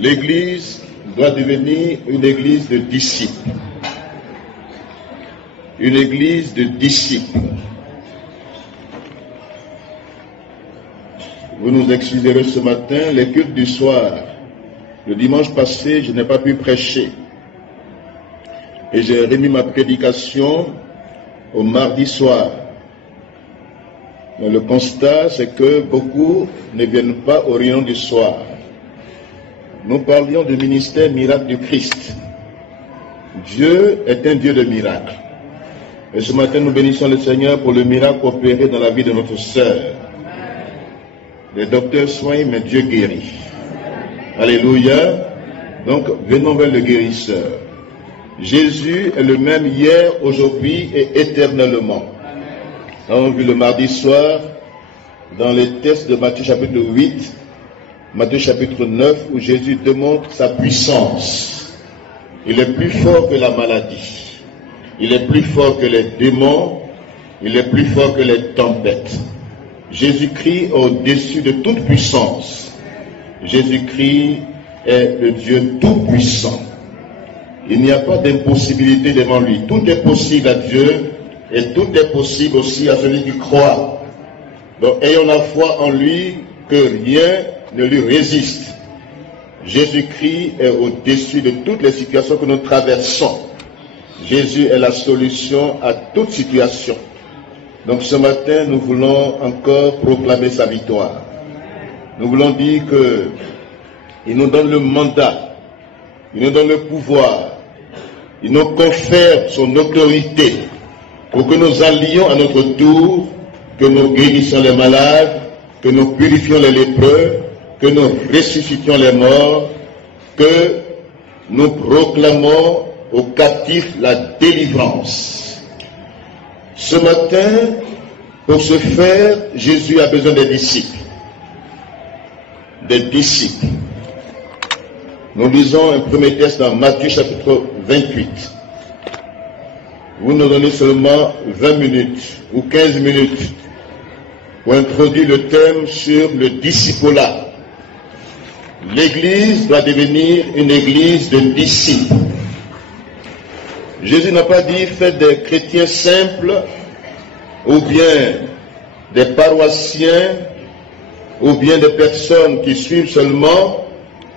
L'Église doit devenir une église de disciples. Une église de disciples. Vous nous excuserez ce matin, les cultes du soir. Le dimanche passé, je n'ai pas pu prêcher. Et j'ai remis ma prédication au mardi soir. Mais le constat, c'est que beaucoup ne viennent pas aux réunions du soir. Nous parlions du ministère miracle du Christ. Dieu est un Dieu de miracles. Et ce matin, nous bénissons le Seigneur pour le miracle opéré dans la vie de notre sœur. Les docteurs soignent, mais Dieu guérit. Alléluia. Donc, venons vers le guérisseur. Jésus est le même hier, aujourd'hui et éternellement. Nous avons vu le mardi soir, dans les textes de Matthieu chapitre 8, Matthieu chapitre 9, où Jésus démontre sa puissance. Il est plus fort que la maladie. Il est plus fort que les démons. Il est plus fort que les tempêtes. Jésus-Christ est au-dessus de toute puissance. Jésus-Christ est le Dieu tout-puissant. Il n'y a pas d'impossibilité devant lui. Tout est possible à Dieu et tout est possible aussi à celui qui croit. Donc ayons la foi en lui que rien ne lui résiste. Jésus-Christ est au-dessus de toutes les situations que nous traversons. Jésus est la solution à toute situation. Donc ce matin, nous voulons encore proclamer sa victoire. Nous voulons dire qu'il nous donne le mandat, il nous donne le pouvoir, il nous confère son autorité pour que nous allions à notre tour, que nous guérissions les malades, que nous purifions les lépreux, que nous ressuscitions les morts, que nous proclamons aux captifs la délivrance. Ce matin, pour ce faire, Jésus a besoin des disciples. Des disciples. Nous lisons un premier texte dans Matthieu chapitre 28. Vous nous donnez seulement 20 minutes ou 15 minutes pour introduire le thème sur le discipolat. L'Église doit devenir une église de disciples. Jésus n'a pas dit faites des chrétiens simples ou bien des paroissiens ou bien des personnes qui suivent seulement,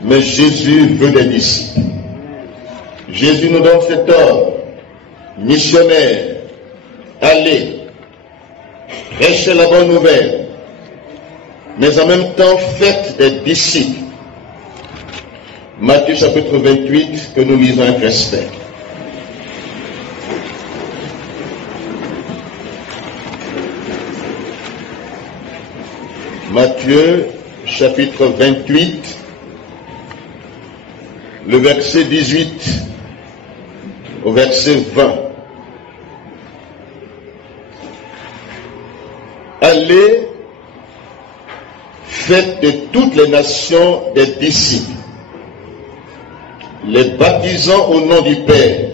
mais Jésus veut des disciples. Jésus nous donne cet ordre. Missionnaires, allez, prêchez la bonne nouvelle, mais en même temps faites des disciples. Matthieu chapitre 28 que nous lisons un verset. Matthieu chapitre 28, le verset 18 au verset 20. Allez, faites de toutes les nations des disciples, les baptisant au nom du Père,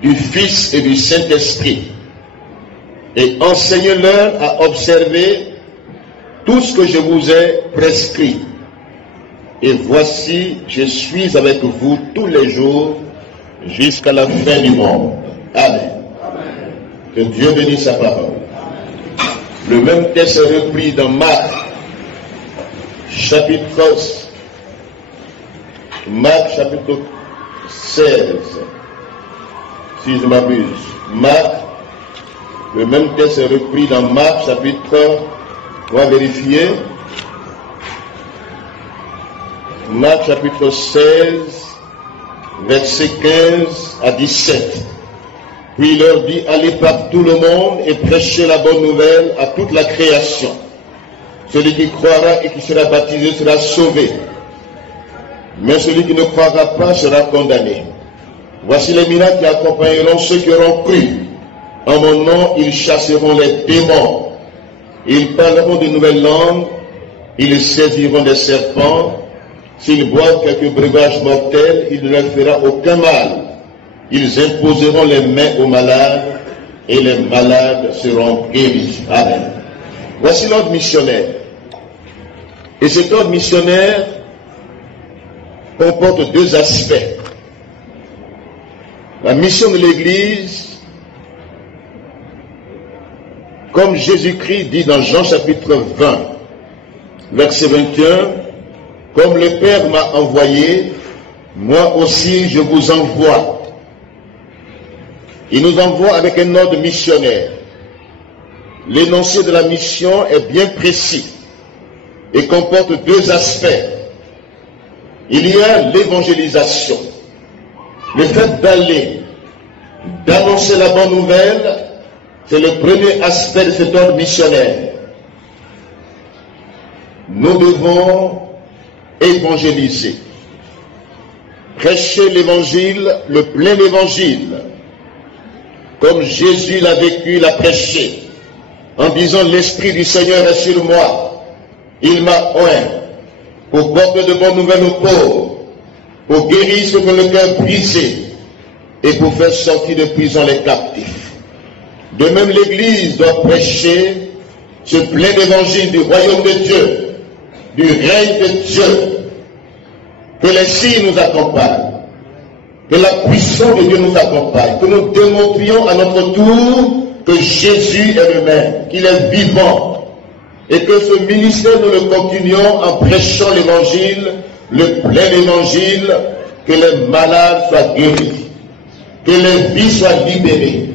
du Fils et du Saint-Esprit, et enseignez-leur à observer tout ce que je vous ai prescrit. Et voici, je suis avec vous tous les jours jusqu'à la fin du monde. Amen. Que Dieu bénisse sa parole. Le même texte est repris dans Marc, chapitre 16, si je m'abuse. Marc, le même texte est repris dans Marc, chapitre, on va vérifier. Marc, chapitre 16, versets 15 à 17. Puis il leur dit, allez par tout le monde et prêchez la bonne nouvelle à toute la création. Celui qui croira et qui sera baptisé sera sauvé. Mais celui qui ne croira pas sera condamné. Voici les miracles qui accompagneront ceux qui auront cru. En mon nom, ils chasseront les démons. Ils parleront de nouvelles langues. Ils saisiront des serpents. S'ils boivent quelques breuvages mortels, il ne leur fera aucun mal. Ils imposeront les mains aux malades et les malades seront guéris. Amen. Voici l'ordre missionnaire. Et cet ordre missionnaire comporte deux aspects. La mission de l'Église, comme Jésus-Christ dit dans Jean chapitre 20, verset 21, « Comme le Père m'a envoyé, moi aussi je vous envoie. » Il nous envoie avec un ordre missionnaire. L'énoncé de la mission est bien précis et comporte deux aspects. Il y a l'évangélisation, le fait d'aller, d'annoncer la bonne nouvelle, c'est le premier aspect de cet ordre missionnaire. Nous devons évangéliser, prêcher l'évangile, le plein évangile, comme Jésus l'a vécu, l'a prêché, en disant « L'Esprit du Seigneur est sur moi, il m'a oint pour porter de bonnes nouvelles aux pauvres, pour guérir ceux qui ont le cœur brisé et pour faire sortir de prison les captifs. » De même, l'Église doit prêcher ce plein d'évangile du royaume de Dieu, du règne de Dieu, que les signes nous accompagnent, que la puissance de Dieu nous accompagne, que nous démontrions à notre tour que Jésus est le même, qu'il est vivant, et que ce ministère nous le continuons en prêchant l'évangile, le plein évangile, que les malades soient guéris, que les vies soient libérées,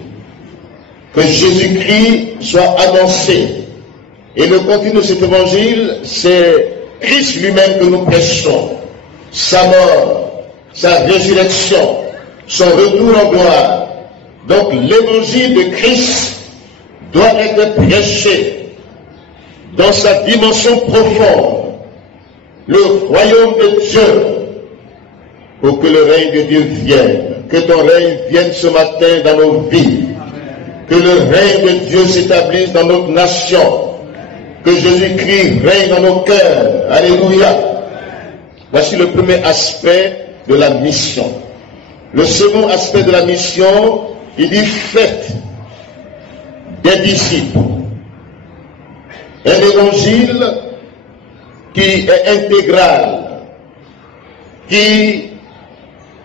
que Jésus-Christ soit annoncé. Et le contenu de cet évangile, c'est Christ lui-même que nous prêchons, sa mort, sa résurrection, son retour en gloire. Donc l'évangile de Christ doit être prêché dans sa dimension profonde, le royaume de Dieu, pour que le règne de Dieu vienne, que ton règne vienne ce matin dans nos vies, que le règne de Dieu s'établisse dans notre nation, que Jésus-Christ règne dans nos cœurs. Alléluia. Voici le premier aspect de la mission. Le second aspect de la mission, il dit faites des disciples. Un évangile qui est intégral, qui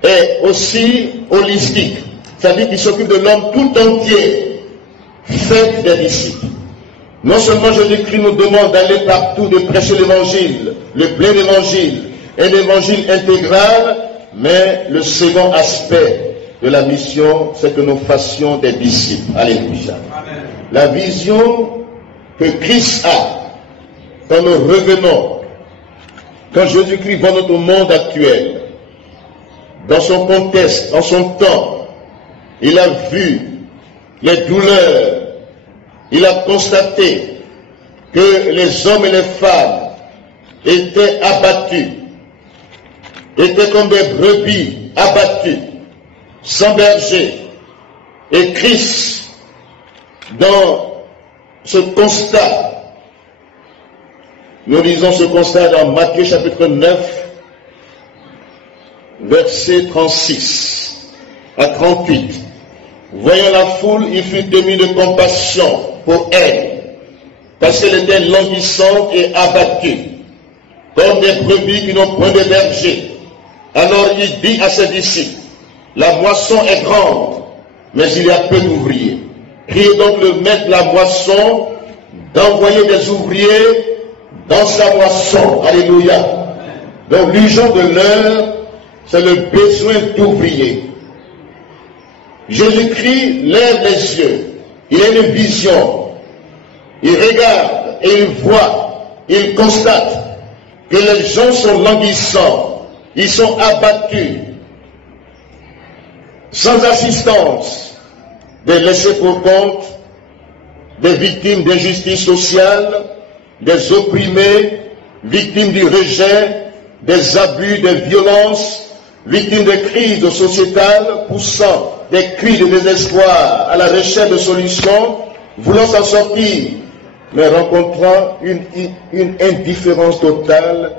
est aussi holistique, c'est-à-dire qui s'occupe de l'homme tout entier. Faites des disciples. Non seulement Jésus-Christ nous demande d'aller partout, de prêcher l'évangile, le plein évangile, un évangile intégral, mais le second aspect de la mission, c'est que nous fassions des disciples. Alléluia. Amen. La vision que Christ a, quand nous revenons, quand Jésus-Christ voit notre monde actuel, dans son contexte, en son temps, il a vu les douleurs, il a constaté que les hommes et les femmes étaient abattus, étaient comme des brebis abattus, sans berger. Et Christ, dans ce constat, nous lisons ce constat dans Matthieu chapitre 9, verset 36 à 38. Voyant la foule, il fut ému de compassion pour elle, parce qu'elle était languissante et abattue, comme des brebis qui n'ont point de berger. Alors il dit à ses disciples, la moisson est grande, mais il y a peu d'ouvriers. Priez donc le maître de la moisson d'envoyer des ouvriers dans sa moisson. Alléluia. Donc l'urgence de l'heure, c'est le besoin d'ouvriers. Jésus-Christ lève les yeux, il a une vision, il regarde et il voit, il constate que les gens sont languissants, ils sont abattus, sans assistance, des laissés pour compte, des victimes d'injustice sociale, des opprimés, victimes du rejet, des abus, des violences, victimes de crises sociétales, poussant des cris de désespoir à la recherche de solutions, voulant s'en sortir, mais rencontrant une indifférence totale,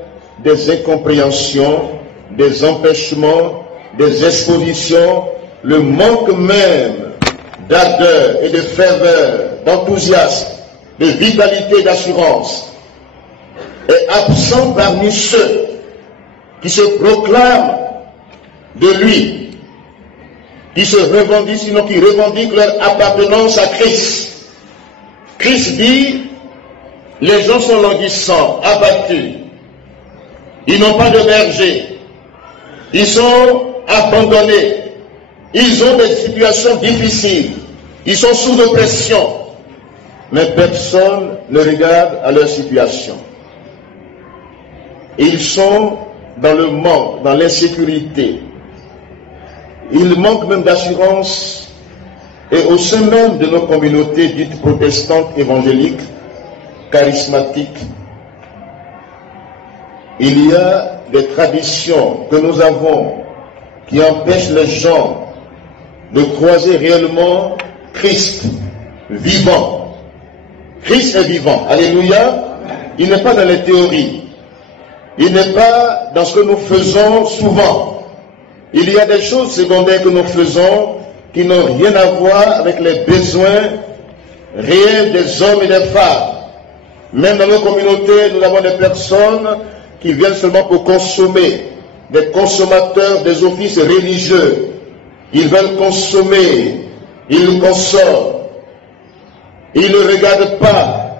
des incompréhensions, des empêchements, des expositions, le manque même d'ardeur et de ferveur, d'enthousiasme, de vitalité et d'assurance est absent parmi ceux qui se proclament de lui, qui se revendiquent, sinon qui revendiquent leur appartenance à Christ. Christ dit, les gens sont languissants, abattus, ils n'ont pas de berger, ils sont abandonnés, ils ont des situations difficiles, ils sont sous oppression, mais personne ne regarde à leur situation. Ils sont dans le manque, dans l'insécurité. Ils manquent même d'assurance. Et au sein même de nos communautés dites protestantes, évangéliques, charismatiques, il y a des traditions que nous avons qui empêchent les gens de croiser réellement Christ vivant. Christ est vivant. Alléluia. Il n'est pas dans les théories. Il n'est pas dans ce que nous faisons souvent. Il y a des choses secondaires que nous faisons qui n'ont rien à voir avec les besoins réels des hommes et des femmes. Même dans nos communautés, nous avons des personnes qui viennent seulement pour consommer, des consommateurs des offices religieux. Ils veulent consommer, ils consomment. Ils ne regardent pas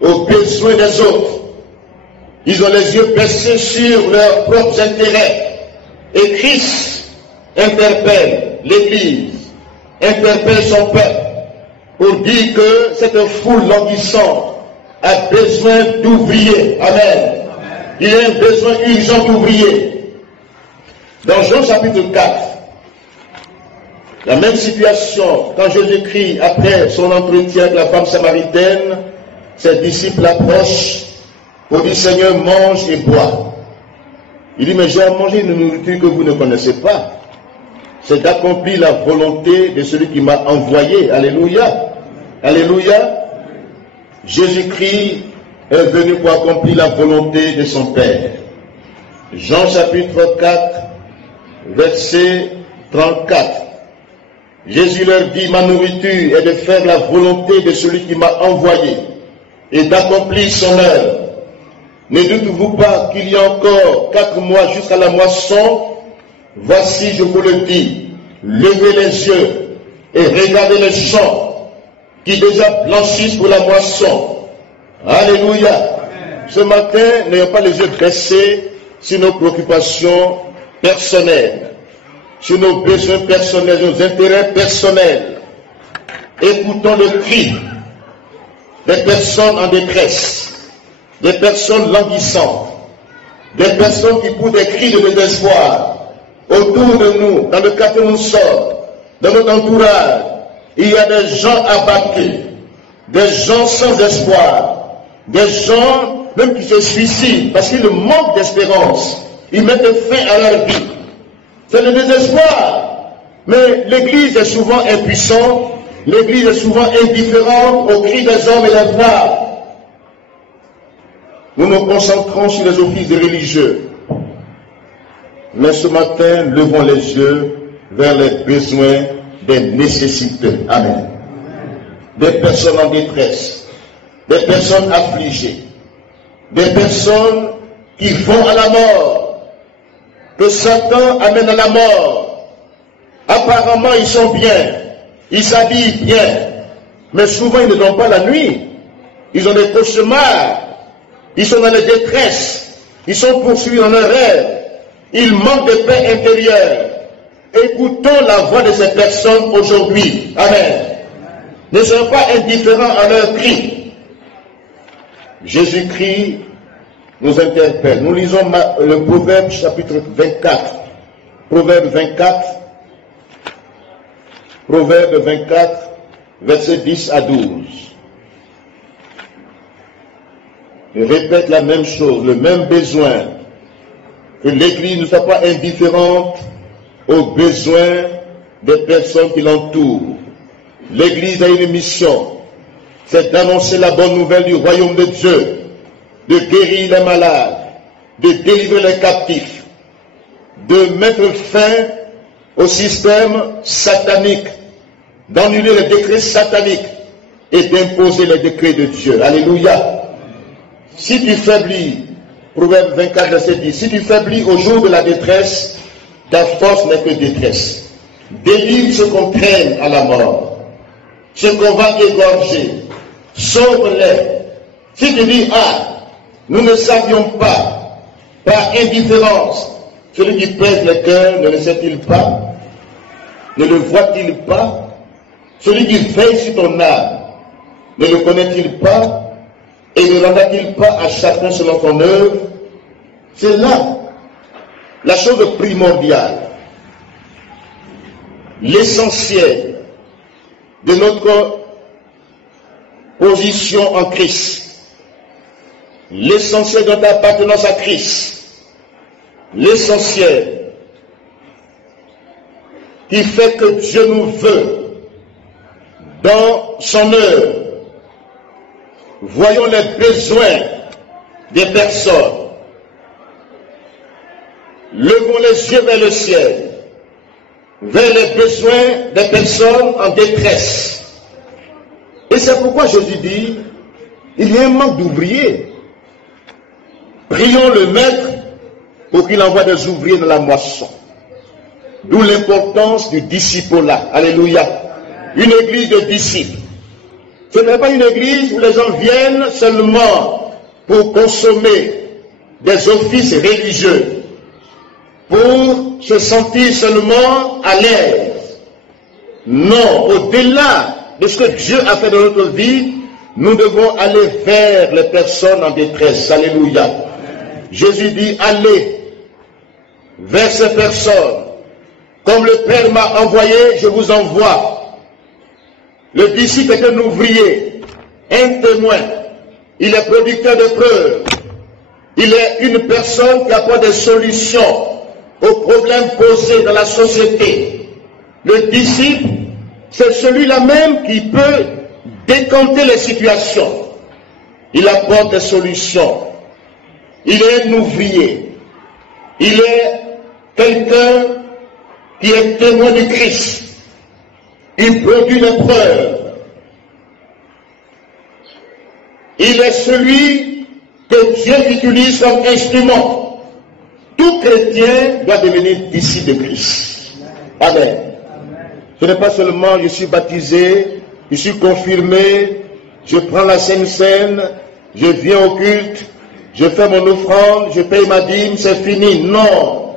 aux besoins des autres. Ils ont les yeux baissés sur leurs propres intérêts. Et Christ interpelle l'Église, interpelle son peuple pour dire que cette foule languissante a besoin d'ouvriers. Amen. Il y a un besoin urgent d'ouvriers. Dans Jean chapitre 4, la même situation, quand Jésus-Christ, après son entretien avec la femme samaritaine, ses disciples approchent pour dire, Seigneur, mange et bois. Il dit, mais j'ai à manger une nourriture que vous ne connaissez pas. C'est d'accomplir la volonté de celui qui m'a envoyé. Alléluia. Alléluia. Jésus-Christ est venu pour accomplir la volonté de son Père. Jean chapitre 4, verset 34. Jésus leur dit, ma nourriture est de faire la volonté de celui qui m'a envoyé et d'accomplir son œuvre. Ne doutez-vous pas qu'il y a encore 4 mois jusqu'à la moisson? Voici, je vous le dis, levez les yeux et regardez les champs qui déjà blanchissent pour la moisson. Alléluia. Amen. Ce matin, n'ayons pas les yeux baissés sur nos préoccupations personnelles, sur nos besoins personnels, nos intérêts personnels. Écoutons le cri des personnes en détresse, des personnes languissantes, des personnes qui poussent des cris de désespoir autour de nous, dans le quartier où nous sommes, dans notre entourage. Il y a des gens abattus, des gens sans espoir, des gens même qui se suicident parce qu'ils manquent d'espérance. Ils mettent fin à leur vie. C'est le désespoir. Mais l'Église est souvent impuissante, l'Église est souvent indifférente aux cris des hommes et des femmes. Nous nous concentrons sur les offices religieux. Mais ce matin, levons les yeux vers les besoins des nécessiteux. Amen. Des personnes en détresse, des personnes affligées, des personnes qui vont à la mort, que Satan amène à la mort. Apparemment, ils sont bien, ils s'habillent bien, mais souvent ils ne dorment pas la nuit. Ils ont des cauchemars, ils sont dans les détresses, ils sont poursuivis dans leurs rêves, ils manquent de paix intérieure. Écoutons la voix de ces personnes aujourd'hui. Amen. Ne soyons pas indifférents à leurs cris. Jésus-Christ nous interpelle. Nous lisons le Proverbe chapitre 24. Proverbe 24. Proverbe 24, versets 10 à 12. Il répète la même chose, le même besoin. Que l'Église ne soit pas indifférente aux besoins des personnes qui l'entourent. L'Église a une mission, c'est d'annoncer la bonne nouvelle du royaume de Dieu, de guérir les malades, de délivrer les captifs, de mettre fin au système satanique, d'annuler les décrets sataniques et d'imposer les décrets de Dieu. Alléluia. Si tu faiblis Proverbe 24, verset 10. Si tu faiblis au jour de la détresse, ta force n'est que détresse. Délivre ceux qu'on traîne à la mort, ceux qu'on va égorger. Sauve-les. Si tu dis, ah, nous ne savions pas, par indifférence, celui qui pèse le cœur ne le sait-il pas? Ne le voit-il pas? Celui qui veille sur ton âme, ne le connaît-il pas? Et ne rendra-t-il pas à chacun selon son œuvre? C'est là la chose primordiale, l'essentiel de notre position en Christ, l'essentiel de notre appartenance à Christ, l'essentiel qui fait que Dieu nous veut dans son œuvre. Voyons les besoins des personnes. Levons les yeux vers le ciel, vers les besoins des personnes en détresse. Et c'est pourquoi Jésus dit, il y a un manque d'ouvriers. Prions le Maître pour qu'il envoie des ouvriers dans la moisson. D'où l'importance du disciple-là. Alléluia. Une église de disciples. Ce n'est pas une église où les gens viennent seulement pour consommer des offices religieux, pour se sentir seulement à l'aise. Non, au-delà de ce que Dieu a fait dans notre vie, nous devons aller vers les personnes en détresse. Alléluia. Jésus dit, allez vers ces personnes. Comme le Père m'a envoyé, je vous envoie. Le disciple est un ouvrier, un témoin. Il est producteur de preuves. Il est une personne qui apporte des solutions aux problèmes posés dans la société. Le disciple, c'est celui-là même qui peut décanter les situations. Il apporte des solutions. Il est un ouvrier. Il est quelqu'un qui est témoin du Christ. Il produit des preuves. Il est celui que Dieu utilise comme instrument. Tout chrétien doit devenir disciple de Christ. Amen. Ce n'est pas seulement je suis baptisé, je suis confirmé, je prends la Sainte Seine, je viens au culte, je fais mon offrande, je paye ma dîme, c'est fini. Non.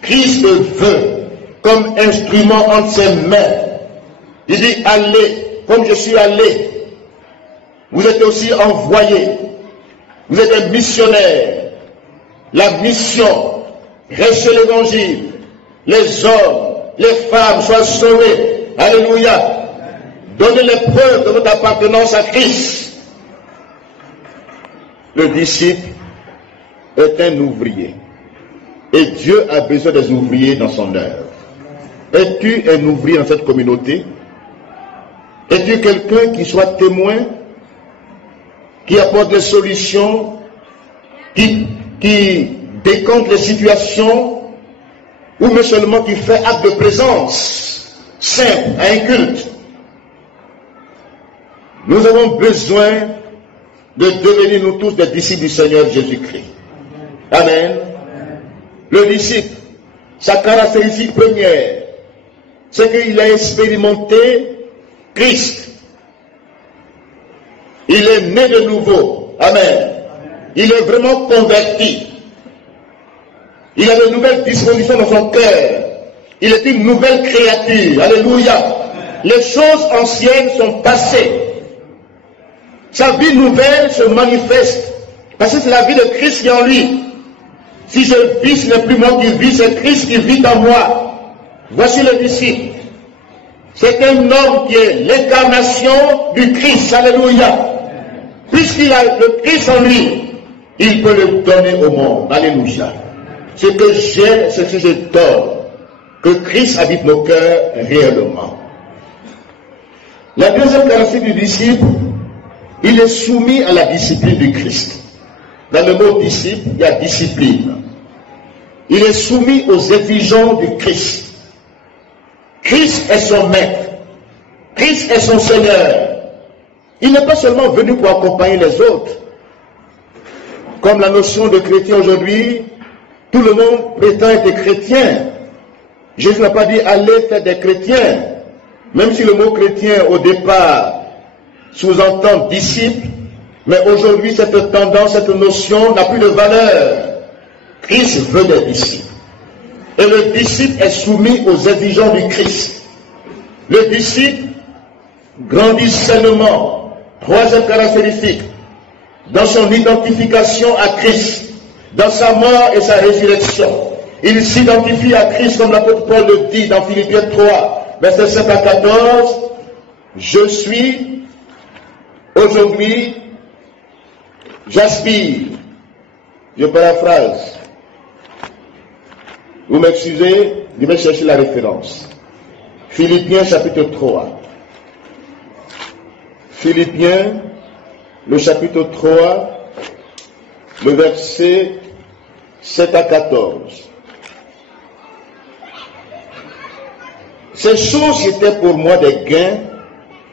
Christ veut comme instrument entre ses mains. Il dit, allez, comme je suis allé. Vous êtes aussi envoyés. Vous êtes un missionnaire. La mission, restez l'évangile. Les hommes, les femmes soient sauvés. Alléluia. Donnez les preuves de votre appartenance à Christ. Le disciple est un ouvrier. Et Dieu a besoin des ouvriers dans son œuvre. Es-tu un ouvrier dans cette communauté? Es-tu quelqu'un qui soit témoin, qui apporte des solutions, qui décompte les situations, ou mais seulement qui fait acte de présence simple à un culte? Nous avons besoin de devenir nous tous des disciples du Seigneur Jésus-Christ. Amen. Le disciple, sa caractéristique première, c'est qu'il a expérimenté Christ. Il est né de nouveau. Amen. Il est vraiment converti. Il a de nouvelles dispositions dans son cœur. Il est une nouvelle créature. Alléluia. Les choses anciennes sont passées. Sa vie nouvelle se manifeste. Parce que c'est la vie de Christ qui est en lui. Si je vis, ce n'est plus moi qui vis, c'est Christ qui vit en moi. Voici le disciple. C'est un homme qui est l'incarnation du Christ. Alléluia. Puisqu'il a le Christ en lui, il peut le donner au monde. Alléluia. Ce que j'ai, c'est ce que je donne. Que Christ habite nos cœurs réellement. La deuxième caractéristique du disciple, il est soumis à la discipline du Christ. Dans le mot disciple, il y a discipline. Il est soumis aux exigences du Christ. Christ est son maître. Christ est son Seigneur. Il n'est pas seulement venu pour accompagner les autres. Comme la notion de chrétien aujourd'hui, tout le monde prétend être chrétien. Jésus n'a pas dit allez faire des chrétiens. Même si le mot chrétien au départ sous-entend disciple, mais aujourd'hui cette tendance, cette notion n'a plus de valeur. Christ veut des disciples. Et le disciple est soumis aux exigences du Christ. Le disciple grandit sainement. Troisième caractéristique, dans son identification à Christ, dans sa mort et sa résurrection. Il s'identifie à Christ comme l'apôtre Paul le dit dans Philippiens 3, versets 5 à 14. Je suis aujourd'hui, j'aspire. Je paraphrase. Vous m'excusez, je vais chercher la référence. Philippiens chapitre 3. Philippiens, le chapitre 3, le verset 7 à 14. Ces choses étaient pour moi des gains,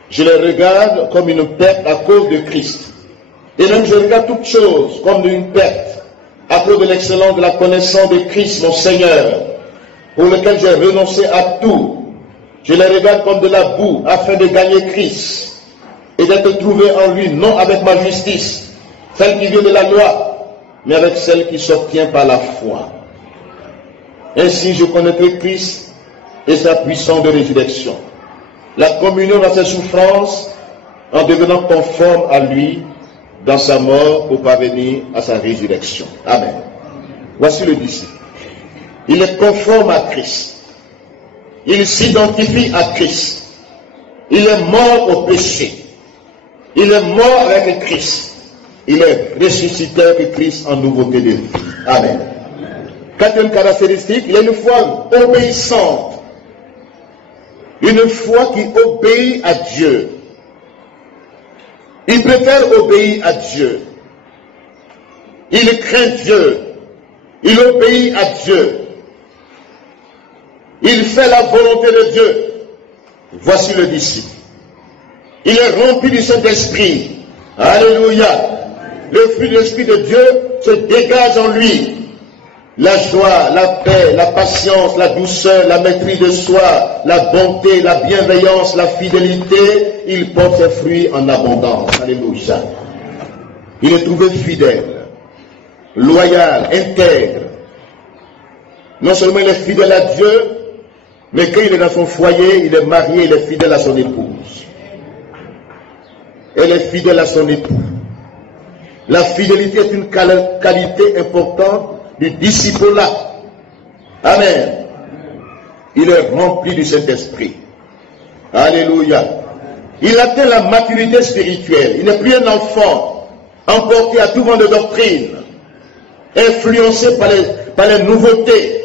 je les regarde comme une perte à cause de Christ. Et même je regarde toutes choses comme une perte à cause de l'excellence de la connaissance de Christ, mon Seigneur, pour lequel j'ai renoncé à tout. Je les regarde comme de la boue afin de gagner Christ et d'être trouvé en lui, non avec ma justice, celle qui vient de la loi, mais avec celle qui s'obtient par la foi. Ainsi je connaîtrai Christ et sa puissance de résurrection, la communion dans ses souffrances, en devenant conforme à lui dans sa mort pour parvenir à sa résurrection. Amen. Voici le disciple. Il est conforme à Christ. Il s'identifie à Christ. Il est mort au péché. Il est mort avec Christ. Il est ressuscité avec Christ en nouveauté de vie. Amen. Quatrième caractéristique, il a une foi obéissante. Une foi qui obéit à Dieu. Il préfère obéir à Dieu. Il craint Dieu. Il obéit à Dieu. Il fait la volonté de Dieu. Voici le disciple. Il est rempli du Saint-Esprit. Alléluia. Le fruit de l'Esprit de Dieu se dégage en lui. La joie, la paix, la patience, la douceur, la maîtrise de soi, la bonté, la bienveillance, la fidélité, il porte ses fruits en abondance. Alléluia. Il est trouvé fidèle, loyal, intègre. Non seulement il est fidèle à Dieu, mais quand il est dans son foyer, il est marié, il est fidèle à son épouse. Elle est fidèle à son époux. La fidélité est une qualité importante du disciple-là. Amen. Il est rempli du Saint-Esprit. Alléluia. Il atteint la maturité spirituelle. Il n'est plus un enfant emporté à tout vent de doctrine, influencé par les nouveautés.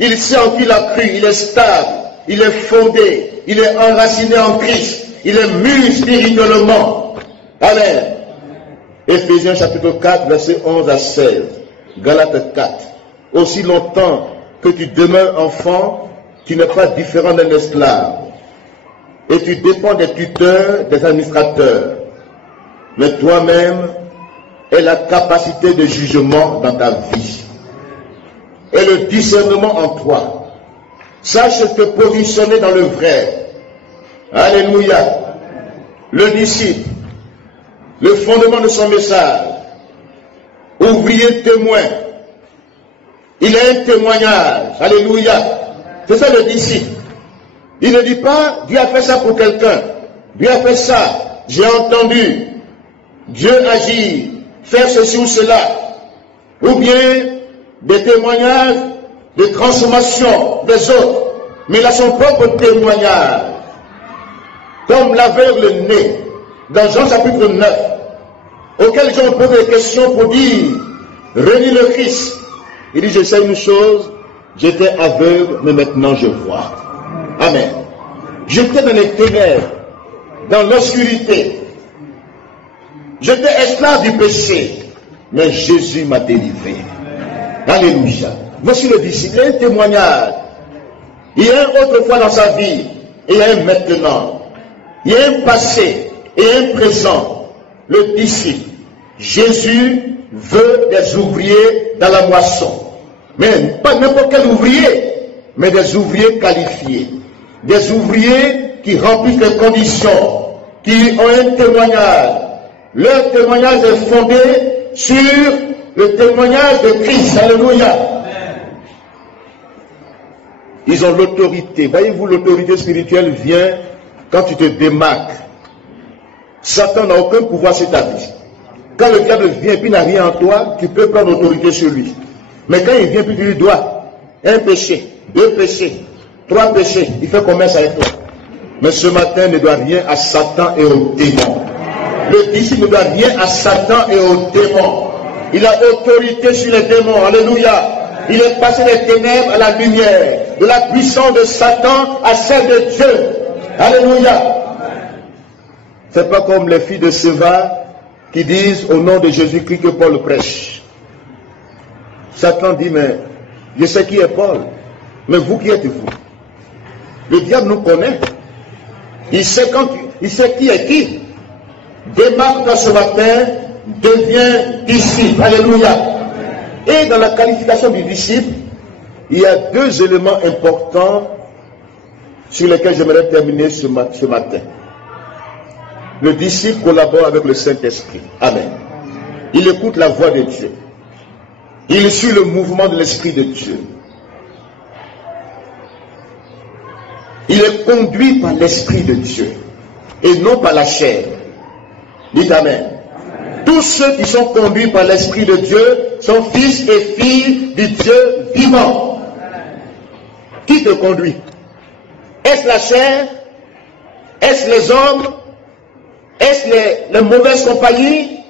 Il sait en qui il a cru. Il est stable. Il est fondé. Il est enraciné en Christ. Il est mûr spirituellement. Amen. Éphésiens chapitre 4, verset 11 à 16. Galates 4. Aussi longtemps que tu demeures enfant, tu n'es pas différent d'un esclave. Et tu dépends des tuteurs, des administrateurs. Mais toi-même, aie la capacité de jugement dans ta vie. Et le discernement en toi. Sache te positionner dans le vrai. Alléluia. Le disciple, le fondement de son message, ouvrier témoin, il a un témoignage. Alléluia. C'est ça le disciple. Il ne dit pas, Dieu a fait ça pour quelqu'un. Dieu a fait ça. J'ai entendu. Dieu agit. Faire ceci ou cela. Ou bien des témoignages de transformation des autres. Mais il a son propre témoignage. Comme l'aveugle né dans Jean chapitre 9. Auquel Jean pose des questions pour dire, renie le Christ. Il dit, je sais une chose, j'étais aveugle, mais maintenant je vois. Amen. J'étais dans les ténèbres, dans l'obscurité. J'étais esclave du péché, mais Jésus m'a délivré. Alléluia. Voici le disciple, il y a un témoignage. Il y a un autrefois dans sa vie, et il y a un maintenant. Il y a un passé et un présent. Le disciple, Jésus veut des ouvriers dans la moisson. Mais pas n'importe quel ouvrier, mais des ouvriers qualifiés. Des ouvriers qui remplissent les conditions, qui ont un témoignage. Leur témoignage est fondé sur le témoignage de Christ. Alléluia. Ils ont l'autorité. Voyez-vous, l'autorité spirituelle vient quand tu te démarques. Satan n'a aucun pouvoir sur ta vie. Quand le diable vient et puis n'a rien en toi, tu peux prendre l'autorité sur lui. Mais quand il vient puis tu lui dois un péché, 2 péchés, 3 péchés, il fait commerce avec toi. Mais ce matin, il ne doit rien à Satan et aux démons. Le disciple ne doit rien à Satan et aux démons. Il a autorité sur les démons. Alléluia. Il est passé des ténèbres à la lumière, de la puissance de Satan à celle de Dieu. Alléluia. C'est pas comme les filles de Séva qui disent au nom de Jésus-Christ que Paul prêche. Satan dit, mais je sais qui est Paul, mais vous qui êtes-vous? Le diable nous connaît. Il sait qui est qui. Démarque-toi ce matin, deviens disciple. Alléluia. Et dans la qualification du disciple, il y a 2 éléments importants sur lesquels j'aimerais terminer ce matin. Le disciple collabore avec le Saint-Esprit. Amen. Il écoute la voix de Dieu. Il suit le mouvement de l'Esprit de Dieu. Il est conduit par l'Esprit de Dieu et non par la chair. Dites Amen. Tous ceux qui sont conduits par l'Esprit de Dieu sont fils et filles du Dieu vivant. Qui te conduit? Est-ce la chair? Est-ce les hommes? Est-ce les mauvaises compagnies?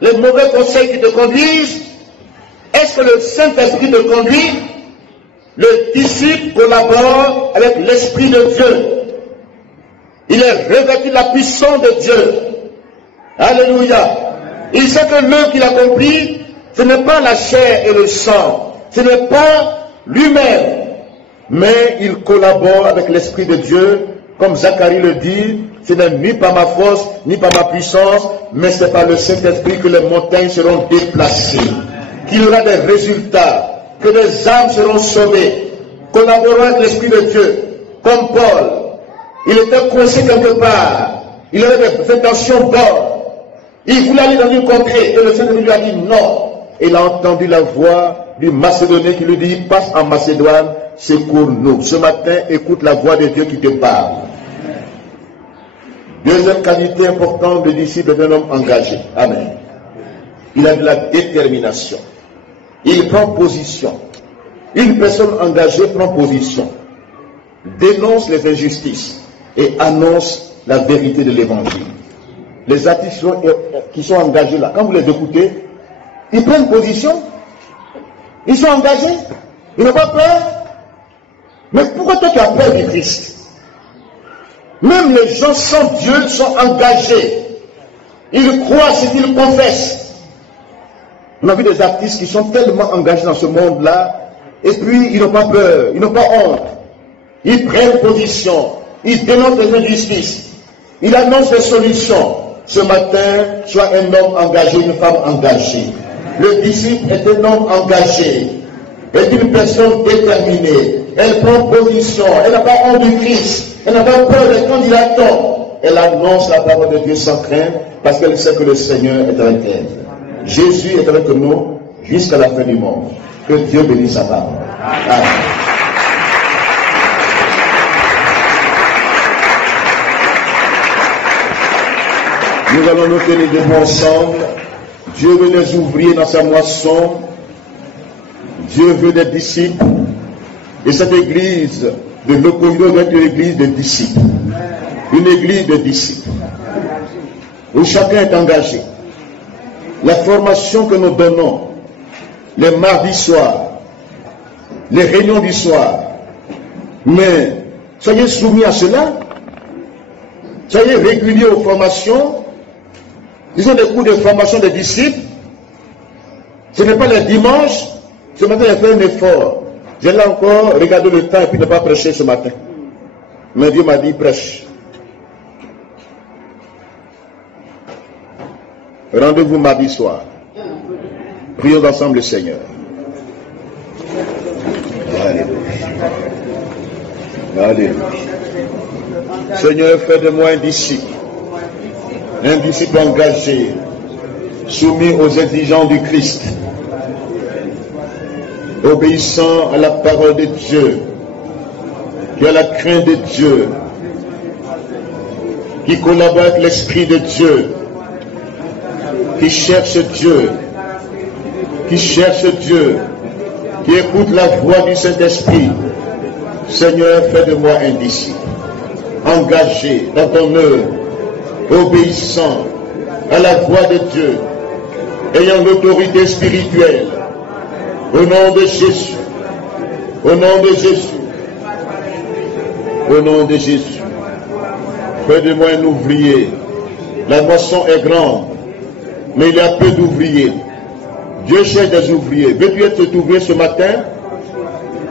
Les mauvais conseils qui te conduisent? Est-ce que le Saint-Esprit te conduit? Le disciple collabore avec l'Esprit de Dieu. Il est revêtu de la puissance de Dieu. Alléluia. Il sait que l'œuvre qu'il a compris, ce n'est pas la chair et le sang, ce n'est pas lui-même, mais il collabore avec l'Esprit de Dieu, comme Zacharie le dit, ce n'est ni par ma force, ni par ma puissance, mais c'est par le Saint-Esprit que les montagnes seront déplacées, qu'il y aura des résultats, que les âmes seront sauvées, collaborant avec l'Esprit de Dieu, comme Paul. Il était coincé quelque part, il avait des intentions bonnes. Il voulait aller dans une contrée et le Seigneur lui a dit non. Et il a entendu la voix du Macédonien qui lui dit passe en Macédoine, secours-nous. Ce matin, écoute la voix de Dieu qui te parle. Deuxième qualité importante de disciple est un homme engagé. Amen. Il a de la détermination. Il prend position. Une personne engagée prend position, dénonce les injustices et annonce la vérité de l'évangile. Les artistes qui sont engagés là, quand vous les écoutez, ils prennent position, ils sont engagés, ils n'ont pas peur. Mais pourquoi toi tu as peur du Christ? Même les gens sans Dieu sont engagés, ils croient ce qu'ils confessent. On a vu des artistes qui sont tellement engagés dans ce monde-là, et puis ils n'ont pas peur, ils n'ont pas honte, ils prennent position, ils dénoncent les injustices, ils annoncent des solutions. Ce matin, sois un homme engagé, une femme engagée. Le disciple est un homme engagé, est une personne déterminée. Elle prend position, elle n'a pas honte du Christ, elle n'a pas peur des candidats. Elle annonce la parole de Dieu sans crainte, parce qu'elle sait que le Seigneur est avec elle. Jésus est avec nous jusqu'à la fin du monde. Que Dieu bénisse sa parole. Amen. Nous allons nous tenir debout ensemble. Dieu veut des ouvriers dans sa moisson. Dieu veut des disciples. Et cette église de l'Okoyo doit être une église de disciples. Une église de disciples. Où chacun est engagé. La formation que nous donnons, les mardis soirs, les réunions du soir. Mais soyez soumis à cela. Soyez réguliers aux formations. Ils ont des cours de formation des disciples. Ce n'est pas les dimanches. Ce matin, j'ai fait un effort. J'ai là encore regardé le temps et puis ne pas prêcher ce matin. Mais Dieu m'a dit prêche. Rendez-vous mardi soir. Prions ensemble le Seigneur. Alléluia. Alléluia. Seigneur, fais de moi un disciple engagé, soumis aux exigences du Christ, obéissant à la parole de Dieu, qui a la crainte de Dieu, qui collabore avec l'Esprit de Dieu, qui cherche Dieu, qui écoute la voix du Saint-Esprit. Seigneur, fais de moi un disciple, engagé dans ton œuvre, obéissant à la voix de Dieu, ayant l'autorité spirituelle. Au nom de Jésus, au nom de Jésus, au nom de Jésus, fais de moi un ouvrier. La moisson est grande, mais il y a peu d'ouvriers. Dieu cherche des ouvriers. Veux-tu être cet ouvrier ce matin?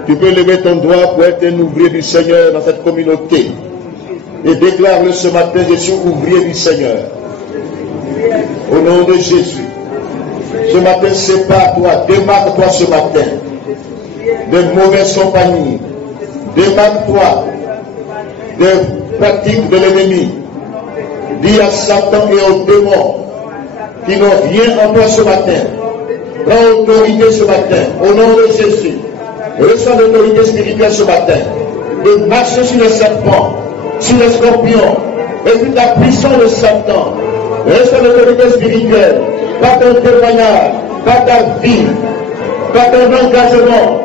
Tu peux lever ton doigt pour être un ouvrier du Seigneur dans cette communauté. Et déclare-le ce matin, je suis ouvrier du Seigneur. Au nom de Jésus. Ce matin, sépare-toi, démarque-toi ce matin des mauvaises compagnies. Démarque-toi des pratiques de l'ennemi. Dis à Satan et aux démons qui n'ont rien en toi ce matin. Prends autorité ce matin, au nom de Jésus. Reçois l'autorité spirituelle ce matin. De marcher sur les serpents, sur les scorpions, et puis la puissance de Satan. Reçois l'autorité spirituelle, par ton témoignage, par ta vie, par ton engagement.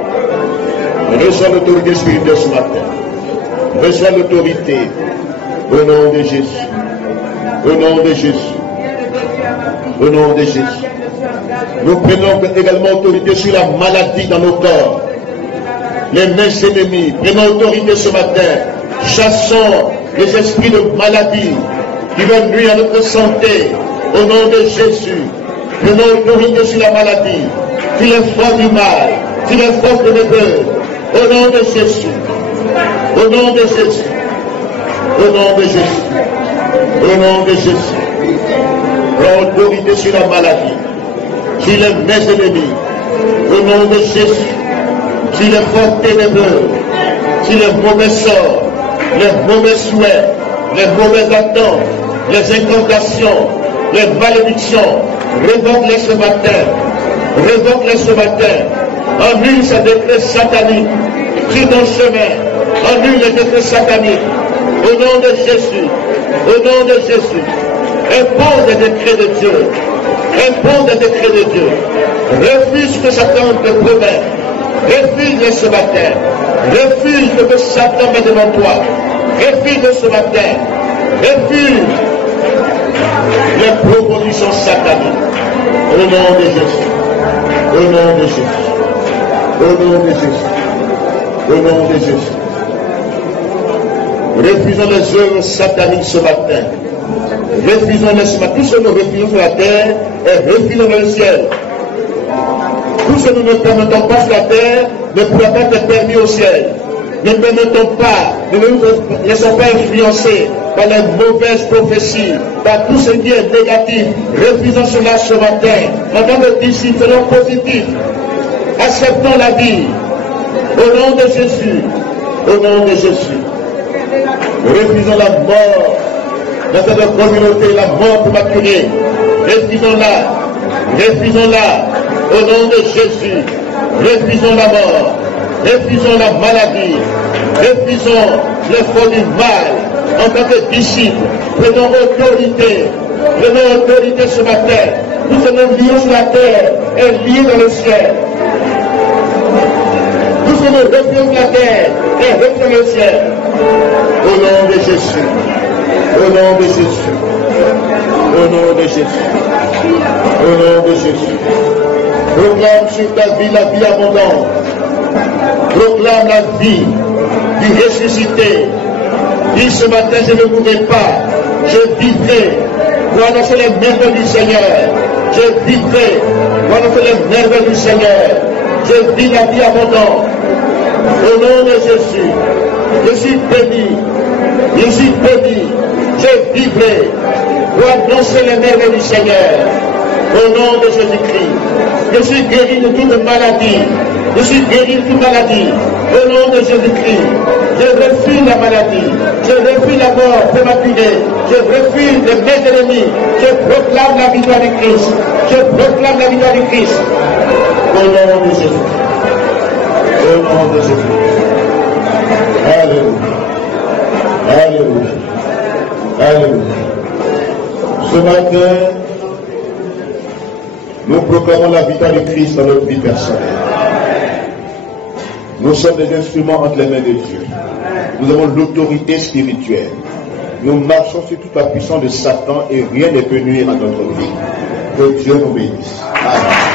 Reçois l'autorité spirituelle ce matin. Reçois l'autorité au nom de Jésus. Au nom de Jésus. Au nom de Jésus. Nous prenons également autorité sur la maladie dans nos corps. Les mains ennemies, prenons autorité ce matin. Chassons les esprits de maladie qui veulent nuire à notre santé. Au nom de Jésus. Prenons autorité sur la maladie, sur les forces du mal, sur les forces de l'ébeur. Au nom de Jésus. Au nom de Jésus. Au nom de Jésus. Au nom de Jésus. Prends autorité sur la maladie, sur les mains ennemies. Au nom de Jésus. Sur les forces ténébreuses, sur les mauvais sorts, les mauvais souhaits, les mauvaises attentes, les incantations, les malédictions, révoque-les ce matin. Révoque-les ce matin. Annule ces décrets sataniques sur ton chemin. Annule les décrets sataniques. Au nom de Jésus. Au nom de Jésus. Impose les décrets de Dieu. Impose les décrets de Dieu. Refuse que Satan te promet. Refuse ce matin. Refuse que Satan met devant toi. Refuse ce matin. Refuse les propositions sataniques. Au nom de Jésus. Au nom de Jésus. Au nom de Jésus. Au nom de Jésus. Refusons les œuvres sataniques ce matin. Refusons-les ce matin. Tout ce que nous refusons sur la terre et refusons le ciel. Tout ce que nous ne permettons pas sur la terre ne pourra pas être permis au ciel. Ne permettons pas, ne nous laissons pas influencer par les mauvaises prophéties, par tout ce qui est négatif. Refusons cela ce matin. En tant que disciples, soyons positifs. Acceptons la vie. Au nom de Jésus. Au nom de Jésus. Refusons la mort dans cette communauté, la mort prématurée. Refusons-la. Refusons-la. Au nom de Jésus. Refusons la mort. Refusons la maladie. Refusons l'effort du mal. En tant que disciples, prenons autorité. Prenons autorité ce matin. Nous sommes liés sur la terre et liés dans le ciel. Nous sommes refusons la terre et refusons le ciel. Au nom de Jésus. Au nom de Jésus. Au nom de Jésus. Au nom de Jésus. Proclame sur ta vie la vie abondante. Proclame la vie du ressuscité. Dis ce matin, je ne mourrai pas. Je vivrai pour annoncer les merveilles du Seigneur. Je vivrai pour annoncer les merveilles du Seigneur. Je vis la vie abondante. Au nom de Jésus, je suis béni. Je suis béni. Je vivrai pour annoncer les merveilles du Seigneur. Au nom de Jésus-Christ, je suis guéri de toute maladie. Je suis guéri de toute maladie. Au nom de Jésus-Christ, je refuse la maladie. Je refuse la mort prématurée. Je refuse les mains ennemies. Je proclame la victoire du Christ. Je proclame la victoire du Christ. Au nom de Jésus-Christ. Au nom de Jésus-Christ. Alléluia. Alléluia. Alléluia. Ce matin, nous proclamons la victoire de Christ dans notre vie personnelle. Nous sommes des instruments entre les mains de Dieu. Nous avons l'autorité spirituelle. Nous marchons sur toute la puissance de Satan et rien ne peut nuire à notre vie. Que Dieu nous bénisse. Amen.